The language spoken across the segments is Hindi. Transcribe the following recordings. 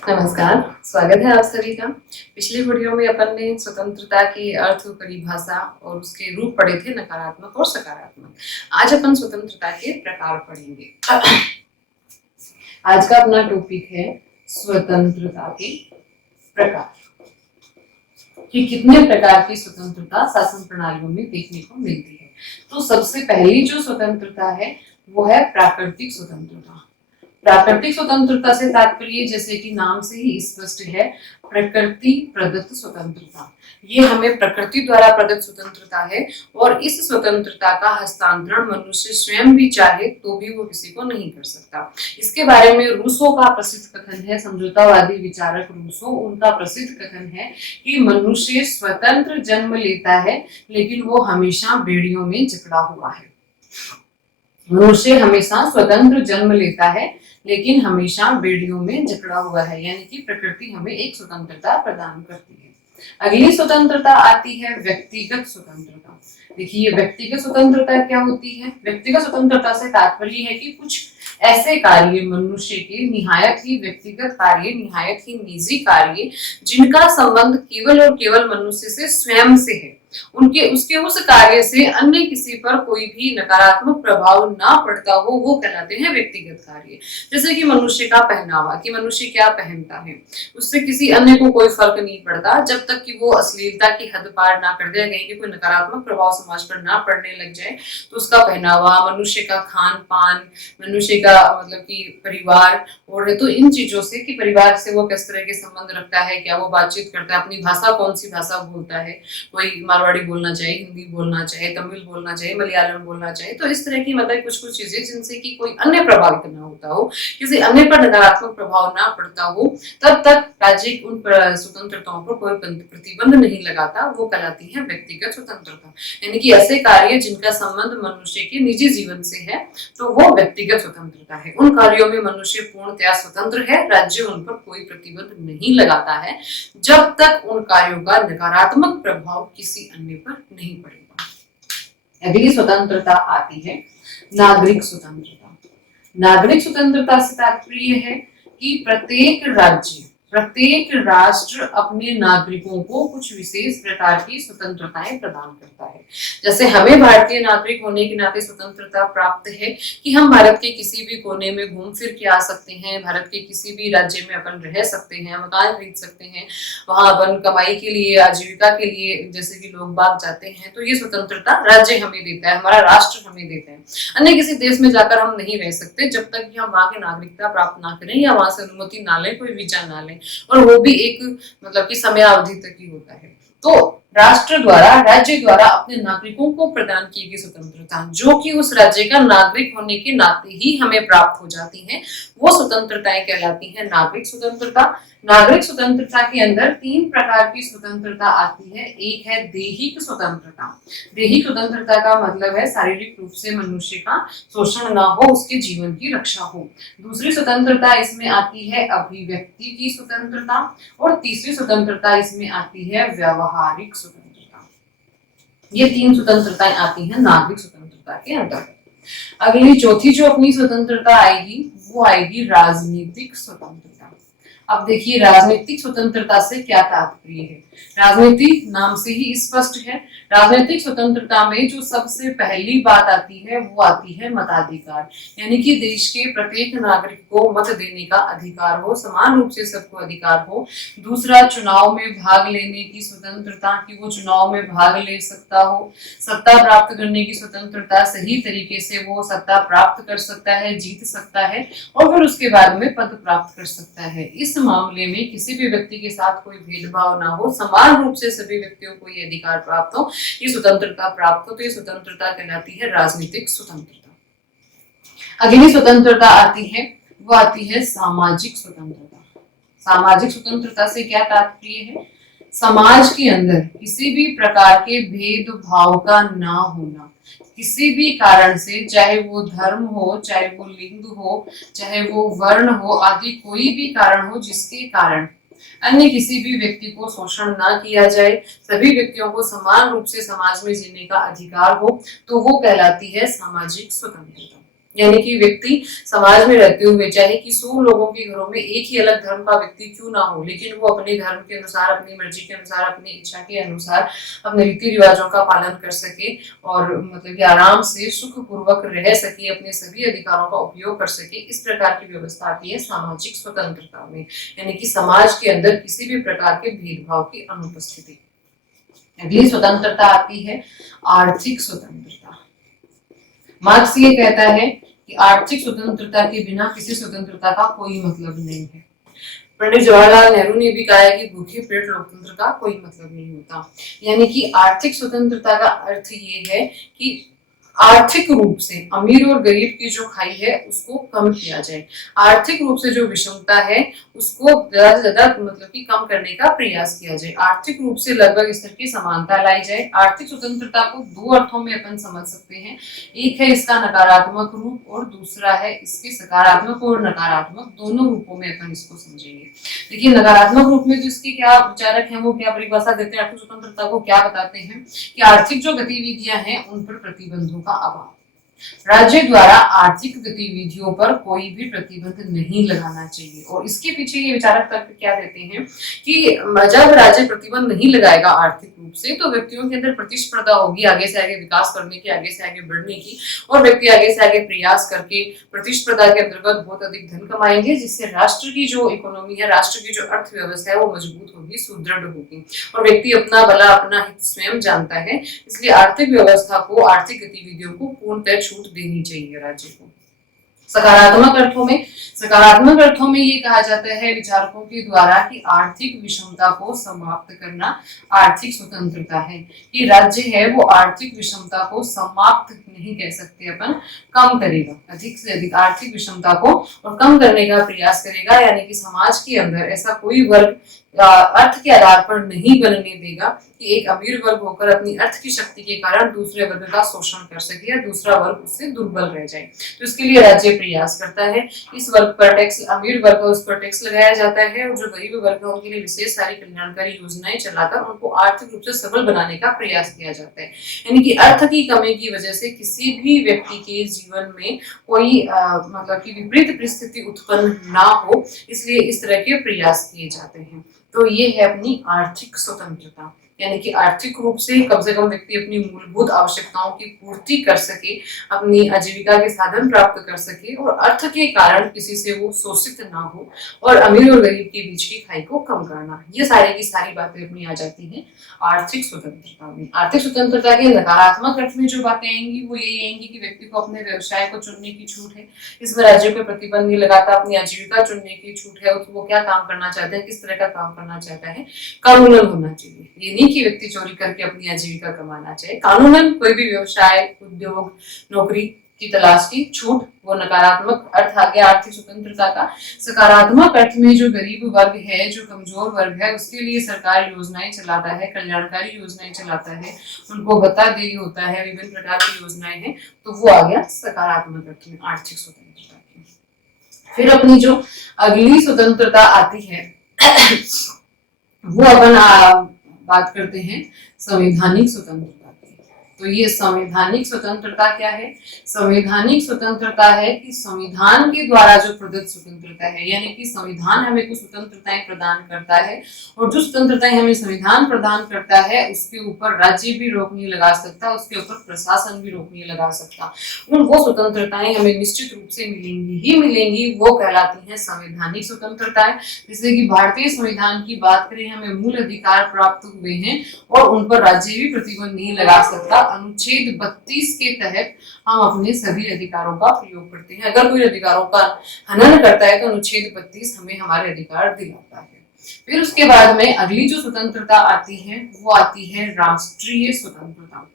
नमस्कार, स्वागत है आप सभी का। पिछली वीडियो में अपन ने स्वतंत्रता की अर्थ, परिभाषा और उसके रूप पढ़े थे, नकारात्मक और सकारात्मक। आज अपन स्वतंत्रता के प्रकार पढ़ेंगे। आज का अपना टॉपिक है स्वतंत्रता के प्रकार, कि कितने प्रकार की स्वतंत्रता शासन प्रणालियों में देखने को मिलती है। तो सबसे पहली जो स्वतंत्रता है वो है प्राकृतिक स्वतंत्रता। प्राकृतिक स्वतंत्रता से तात्पर्य, जैसे कि नाम से ही स्पष्ट है, प्रकृति प्रदत्त स्वतंत्रता। ये हमें प्रकृति द्वारा प्रदत्त स्वतंत्रता है और इस स्वतंत्रता का हस्तांतरण मनुष्य स्वयं भी चाहे तो भी वो किसी को नहीं कर सकता। इसके बारे में रूसो का प्रसिद्ध कथन है, समझौतावादी विचारक रूसो, उनका प्रसिद्ध कथन है कि मनुष्य स्वतंत्र जन्म लेता है लेकिन वो हमेशा बेड़ियों में जकड़ा हुआ है। मनुष्य हमेशा स्वतंत्र जन्म लेता है लेकिन हमेशा बेड़ियों में जकड़ा हुआ है, यानी कि प्रकृति हमें एक स्वतंत्रता प्रदान करती है। अगली स्वतंत्रता आती है व्यक्तिगत स्वतंत्रता। देखिए, व्यक्तिगत स्वतंत्रता क्या होती है? व्यक्तिगत स्वतंत्रता से तात्पर्य है कि कुछ ऐसे कार्य मनुष्य के निहायत ही व्यक्तिगत कार्य, निहायत ही निजी कार्य, जिनका संबंध केवल और केवल मनुष्य से स्वयं से है, उसके उस कार्य से अन्य किसी पर कोई भी नकारात्मक प्रभाव ना पड़ता हो, वो कहलाते हैं व्यक्तिगत कार्य। जैसे कि मनुष्य का पहनावा, कि मनुष्य क्या पहनता है, उससे किसी अन्य को कोई फर्क नहीं पड़ता जब तक कि वो अश्लीलता की हद पार ना कर दे, कहीं कि कोई नकारात्मक प्रभाव समाज पर ना पड़ने लग जाए। तो उसका पहनावा, मनुष्य का खान पान, मनुष्य का मतलब कि परिवार, और तो इन चीजों से कि परिवार से वो किस तरह के संबंध रखता है, क्या वो बातचीत करता है, अपनी भाषा कौन सी भाषा बोलता है, कोई मारवाड़ी बोलना चाहे, हिंदी बोलना चाहे, तमिल बोलना चाहे, मलयालम बोलना चाहे, तो इस तरह की मतलब कुछ कुछ चीजें जिनसे कि कोई अन्य प्रभावित ना होता हो, किसी अन्य पर नकारात्मक प्रभाव ना पड़ता हो, तब तक राज्य उन स्वतंत्रताओं पर कोई प्रतिबंध नहीं लगाता, वो कहलाती है व्यक्तिगत स्वतंत्रता। यानी कि ऐसे कार्य जिनका संबंध मनुष्य के निजी जीवन से है, तो वो व्यक्तिगत स्वतंत्रता है। उन कार्यों में मनुष्य पूर्णतया स्वतंत्र है, राज्य उन पर कोई प्रतिबंध नहीं लगाता है जब तक उन कार्यों का नकारात्मक प्रभाव किसी अन्य पर नहीं पड़ेगा। अगली स्वतंत्रता आती है नागरिक स्वतंत्रता। नागरिक स्वतंत्रता से तात्पर्य है कि प्रत्येक राष्ट्र अपने नागरिकों को कुछ विशेष प्रकार की स्वतंत्रताएं प्रदान करता है। जैसे हमें भारतीय नागरिक होने के नाते स्वतंत्रता प्राप्त है कि हम भारत के किसी भी कोने में घूम फिर के आ सकते हैं, भारत के किसी भी राज्य में अपन रह सकते हैं, मकान खरीद सकते हैं, वहां अपन कमाई के लिए, आजीविका के लिए जैसे कि लोग बाग जाते हैं। तो ये स्वतंत्रता राज्य हमें देता है, हमारा राष्ट्र हमें देता है। अन्य किसी देश में जाकर हम नहीं रह सकते जब तक कि हम वहां की नागरिकता प्राप्त ना करें या वहां से अनुमति ना लें, कोई वीजा ना लें, और वो भी एक मतलब कि समयावधि तक ही होता है। तो राज्य द्वारा अपने नागरिकों को प्रदान की गई स्वतंत्रता, जो कि उस राज्य का नागरिक होने के नाते ही हमें प्राप्त हो जाती है, वो स्वतंत्रताएं कहलाती है नागरिक स्वतंत्रता। नागरिक स्वतंत्रता के अंदर तीन प्रकार की स्वतंत्रता आती है। एक है दैहिक स्वतंत्रता। दैहिक स्वतंत्रता का मतलब है शारीरिक रूप से मनुष्य का शोषण ना हो, उसके जीवन की रक्षा हो। दूसरी स्वतंत्रता इसमें आती है अभिव्यक्ति की स्वतंत्रता, और तीसरी स्वतंत्रता इसमें आती है व्यावहारिक स्वतंत्रता। ये तीन स्वतंत्रताएं आती हैं नागरिक स्वतंत्रता के अंतर्गत। अगली चौथी जो अपनी स्वतंत्रता आएगी वो आएगी राजनीतिक स्वतंत्रता। अब देखिए, राजनीतिक स्वतंत्रता से क्या तात्पर्य है? राजनीति नाम से ही स्पष्ट है। राजनीतिक स्वतंत्रता में जो सबसे पहली बात आती है वो आती है मताधिकार, यानी कि देश के प्रत्येक नागरिक को मत देने का अधिकार हो, समान रूप से सबको अधिकार हो। दूसरा, चुनाव में भाग लेने की स्वतंत्रता, कि वो चुनाव में भाग ले सकता हो। सत्ता प्राप्त करने की स्वतंत्रता, सही तरीके से वो सत्ता प्राप्त कर सकता है, जीत सकता है और फिर उसके बाद में पद प्राप्त कर सकता है। इस मामले में किसी भी व्यक्ति के साथ कोई भेदभाव ना हो, समान रूप से सभी व्यक्तियों को ये अधिकार प्राप्त हो, ये स्वतंत्रता प्राप्त हो, तो ये स्वतंत्रता कहलाती है राजनीतिक स्वतंत्रता। अगली स्वतंत्रता आती है वो आती है सामाजिक स्वतंत्रता। सामाजिक स्वतंत्रता से क्या तात्पर्य है? समाज के अंदर किसी भी प्रकार के भेदभाव का ना होना, किसी भी कारण से, चाहे वो धर्म हो, चाहे वो लिंग हो, चाहे वो वर्ण हो, आदि कोई भी कारण हो जिसके कारण अन्य किसी भी व्यक्ति को शोषण ना किया जाए, सभी व्यक्तियों को समान रूप से समाज में जीने का अधिकार हो, तो वो कहलाती है सामाजिक स्वतंत्रता। यानी कि व्यक्ति समाज में रहते हुए चाहे कि 100 लोगों के घरों में एक ही अलग धर्म का व्यक्ति क्यों ना हो, लेकिन वो अपने धर्म के अनुसार, अपनी मर्जी के अनुसार, अपनी इच्छा के अनुसार अपने रीति रिवाजों का पालन कर सके और मतलब कि आराम से सुखपूर्वक रह सके, अपने सभी अधिकारों का उपयोग कर सके, इस प्रकार की व्यवस्था आती है सामाजिक स्वतंत्रता में, यानी कि समाज के अंदर किसी भी प्रकार के भेदभाव की अनुपस्थिति। अगली स्वतंत्रता आती है आर्थिक स्वतंत्रता। मार्क्स ये कहता है कि आर्थिक स्वतंत्रता के बिना किसी स्वतंत्रता का कोई मतलब नहीं है। पंडित जवाहरलाल नेहरू ने भी कहा है कि भूखे पेट लोकतंत्र का कोई मतलब नहीं होता। यानी कि आर्थिक स्वतंत्रता का अर्थ ये है कि आर्थिक रूप से अमीर और गरीब की जो खाई है उसको कम किया जाए, आर्थिक रूप से जो विषमता है उसको ज्यादा से ज्यादा मतलब कि कम करने का प्रयास किया जाए, आर्थिक रूप से लगभग स्तर की समानता लाई जाए। आर्थिक स्वतंत्रता को दो अर्थों में अपन समझ सकते हैं, एक है इसका नकारात्मक रूप और दूसरा है इसके सकारात्मक और नकारात्मक दोनों रूपों में अपन इसको समझेंगे। देखिए नकारात्मक रूप में तो इसके क्या विचारक हैं वो क्या परिभाषा देते हैं, आर्थिक स्वतंत्रता को क्या बताते हैं कि आर्थिक जो गतिविधियां हैं उन पर प्रतिबंधों का अभाव, राज्य द्वारा आर्थिक गतिविधियों पर कोई भी प्रतिबंध नहीं लगाना चाहिए। और इसके पीछे ये विचारक तर्क क्या देते हैं कि जब राज्य प्रतिबंध नहीं लगाएगा आर्थिक रूप से तो व्यक्तियों के अंदर प्रतिस्पर्धा होगी आगे से आगे विकास करने की, आगे से आगे बढ़ने की, और व्यक्ति आगे से आगे प्रयास करके प्रतिस्पर्धा के अंतर्गत बहुत अधिक धन कमाएंगे, जिससे राष्ट्र की जो इकोनॉमी है, राष्ट्र की जो अर्थव्यवस्था है वो मजबूत होगी, सुदृढ़ होगी, और व्यक्ति अपना भला अपना हित स्वयं जानता है। इसलिए आर्थिक व्यवस्था को, आर्थिक गतिविधियों को पूर्णतः छूट देनी चाहिए राज्य को। सकारात्मक अर्थों में ये कहा जाता है विचारकों के द्वारा कि आर्थिक विषमता को समाप्त करना आर्थिक स्वतंत्रता है। कि राज्य है वो आर्थिक विषमता को समाप्त नहीं कह सकते अपन, कम करेगा, अधिक से अधिक आर्थिक विषमता को और कम करने का प्रयास करेगा, यानी कि समाज के अंदर ऐसा कोई वर्ग अर्थ के आधार पर नहीं बनने देगा कि एक अमीर वर्ग होकर अपनी अर्थ की शक्ति के कारण दूसरे वर्ग का शोषण कर सके या दूसरा वर्ग उससे दुर्बल रह जाए। तो इसके लिए राज्य प्रयास करता है, इस वर्ग पर टैक्स, अमीर वर्ग उस पर टैक्स लगाया जाता है, और जो गरीब वर्ग है उनके लिए विशेष सारी कल्याणकारी योजनाएं चलाकर उनको आर्थिक रूप से सबल बनाने का प्रयास किया जाता है। यानी कि अर्थ की कमी की वजह से किसी भी व्यक्ति के जीवन में कोई मतलब कि विपरीत परिस्थिति उत्पन्न ना हो, इसलिए इस तरह के प्रयास किए जाते हैं। तो ये है अपनी आर्थिक स्वतंत्रता, यानी कि आर्थिक रूप से कम व्यक्ति अपनी मूलभूत आवश्यकताओं की पूर्ति कर सके, अपनी आजीविका के साधन प्राप्त कर सके, और अर्थ के कारण किसी से वो शोषित ना हो, और अमीर और गरीब के बीच की खाई को कम करना। ये सारी की सारी बातें अपनी आ जाती हैं आर्थिक स्वतंत्रता में। आर्थिक स्वतंत्रता के नकारात्मक अर्थ में जो बातें आएंगी वो यही आएंगी कि व्यक्ति को अपने व्यवसाय को चुनने की छूट है, इसमें राज्यों पर प्रतिबंध नहीं लगाता, अपनी आजीविका चुनने की छूट है, वो क्या काम करना चाहते हैं, किस तरह का काम करना चाहता है, कानूनन होना चाहिए। ये नहीं कि व्यक्ति चोरी करके अपनी आजीविका कमाना चाहिए, कानूनन कोई भी व्यवसाय, उद्योग, नौकरी की तलाश की छूट, वो नकारात्मक अर्थ आ गया आर्थिक स्वतंत्रता का। सकारात्मक अर्थ में जो गरीब वर्ग है, जो कमजोर वर्ग है, उसके लिए सरकार योजनाएं चलाता है, कल्याणकारी योजनाएं चलाता है, उनको भत्ता देगी होता है, विभिन्न प्रकार की योजनाएं हैं, तो वो आ गया सकारात्मक अर्थ में आर्थिक स्वतंत्रता की। फिर अपनी जो अगली स्वतंत्रता आती है वो अपन बात करते हैं संवैधानिक स्वतंत्रता की। तो ये संवैधानिक स्वतंत्रता क्या है? संवैधानिक स्वतंत्रता है कि संविधान के द्वारा जो प्रदत्त स्वतंत्रता है, यानी कि संविधान हमें कुछ स्वतंत्रताएं प्रदान करता है, और जो स्वतंत्रताएं हमें संविधान प्रदान करता है उसके ऊपर राज्य भी रोक नहीं लगा सकता, उसके ऊपर प्रशासन भी रोक नहीं लगा सकता। वो स्वतंत्रताएं हमें निश्चित रूप से मिलेंगी ही मिलेंगी, वो कहलाती हैं संवैधानिक स्वतंत्रताएं। जैसे कि भारतीय संविधान की बात करें, हमें मूल अधिकार प्राप्त हुए हैं और उन पर राज्य भी प्रतिबंध नहीं लगा सकता। अनुच्छेद 32 के तहत हम अपने सभी अधिकारों का प्रयोग करते हैं। अगर कोई अधिकारों का हनन करता है तो अनुच्छेद 32 हमें हमारे अधिकार दिलाता है। फिर उसके बाद में अगली जो स्वतंत्रता आती है वो आती है राष्ट्रीय स्वतंत्रता।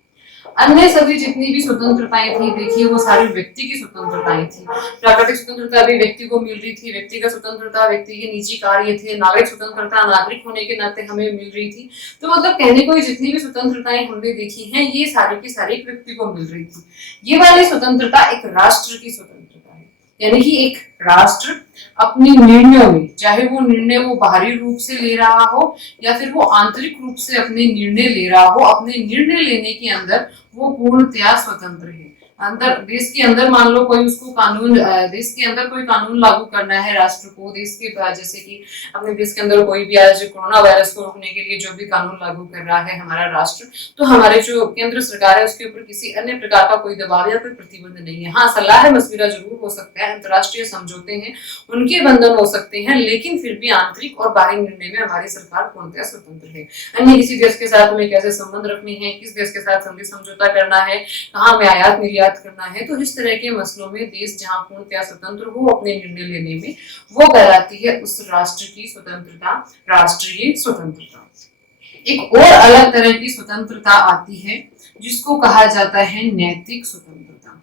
अन्य सभी जितनी भी स्वतंत्रताएं थी, देखिए वो सारी व्यक्ति की स्वतंत्रताएं थी। प्राकृतिक स्वतंत्रता भी व्यक्ति को मिल रही थी, व्यक्तिगत स्वतंत्रता व्यक्ति के निजी कार्य थे, नागरिक स्वतंत्रता नागरिक होने के नाते हमें मिल रही थी। तो मतलब कहने को जितनी भी स्वतंत्रताएं हमने देखी हैं ये सारी की सारी व्यक्ति को मिल रही थी। ये वाली स्वतंत्रता एक राष्ट्र की स्वतंत्रता है, यानी कि एक राष्ट्र अपने निर्णयों में, चाहे वो निर्णय वो बाहरी रूप से ले रहा हो या फिर वो आंतरिक रूप से अपने निर्णय ले रहा हो, अपने निर्णय लेने के अंदर वो पूर्णतया स्वतंत्र है। अंदर देश के अंदर मान लो कोई उसको कानून देश के अंदर कोई कानून लागू करना है राष्ट्र को, देश के जैसे कि अपने देश के अंदर कोई भी आज कोरोना वायरस को रोकने के लिए जो भी कानून लागू कर रहा है हमारा राष्ट्र, तो हमारे जो केंद्र सरकार है उसके ऊपर किसी अन्य प्रकार का कोई दबाव या कोई प्रतिबंध नहीं है। हाँ, सलाह मशविरा जरूर हो सकता है, अंतर्राष्ट्रीय समझौते हैं उनके बंधन हो सकते हैं, लेकिन फिर भी आंतरिक और बाहरी निर्णय में हमारी सरकार पूर्णतः स्वतंत्र है। अन्य किसी देश के साथ हमें कैसे संबंध रखने हैं, किस देश के साथ संधि समझौता करना है, कहाँ में आयात निर्यात करना है, तो इस तरह के मसलों में देश जहां पूर्णतः स्वतंत्र हो अपने निर्णय लेने में, वो कहलाती है उस राष्ट्र की स्वतंत्रता, राष्ट्रीय स्वतंत्रता। एक और अलग तरह की स्वतंत्रता आती है जिसको कहा जाता है नैतिक स्वतंत्रता।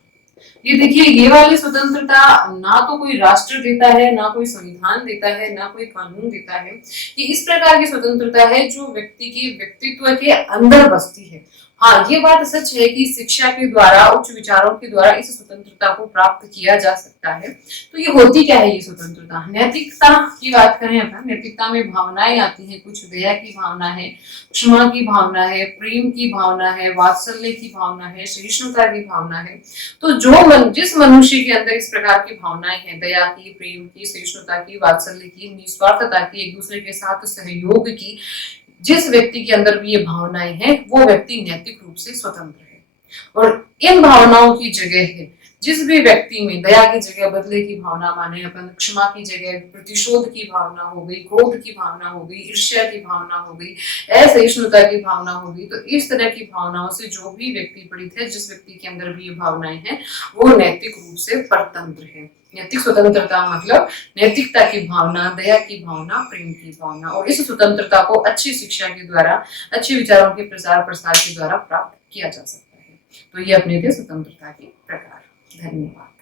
ये देखिए, ये वाली स्वतंत्रता ना तो कोई राष्ट्र देता है, ना कोई संविधान देता है, ना कोई कानून देता है। ये इस प्रकार की स्वतंत्रता है जो व्यक्ति की व्यक्तित्व के अंदर बसती है। हाँ, ये बात सच है कि शिक्षा के द्वारा, उच्च विचारों के द्वारा इस स्वतंत्रता को प्राप्त किया जा सकता है। तो ये होती क्या है ये स्वतंत्रता? नैतिकता की बात करें अपन, नैतिकता में भावनाएं आती हैं, कुछ दया की भावना है, क्षमा की भावना है, प्रेम की भावना है, वात्सल्य की भावना है, सहिष्णुता की भावना है। तो जिस मनुष्य के अंदर इस प्रकार की भावनाएं हैं, दया की, प्रेम की, सहिष्णुता की, वात्सल्य की, निस्वार्थता की, एक दूसरे के साथ सहयोग की, जिस व्यक्ति के अंदर भी ये भावनाएं हैं, वो व्यक्ति नैतिक रूप से स्वतंत्र है। और इन भावनाओं की जगह है, जिस भी व्यक्ति में दया की जगह बदले की भावना माने अपन, क्षमा की जगह प्रतिशोध की भावना हो गई, क्रोध की भावना हो गई, ईर्ष्या की भावना हो गई, असहिष्णुता की भावना हो गई, तो इस तरह की भावनाओं से जो भी व्यक्ति पीड़ित है, जिस व्यक्ति के अंदर भी ये भावनाएं हैं, वो नैतिक रूप से परतंत्र है। नैतिक स्वतंत्रता मतलब नैतिकता की भावना, दया की भावना, प्रेम की भावना, और इस स्वतंत्रता को अच्छी शिक्षा के द्वारा, अच्छे विचारों के प्रसार प्रसार के द्वारा प्राप्त किया जा सकता है। तो ये अपने थे स्वतंत्रता के प्रकार। धन्यवाद।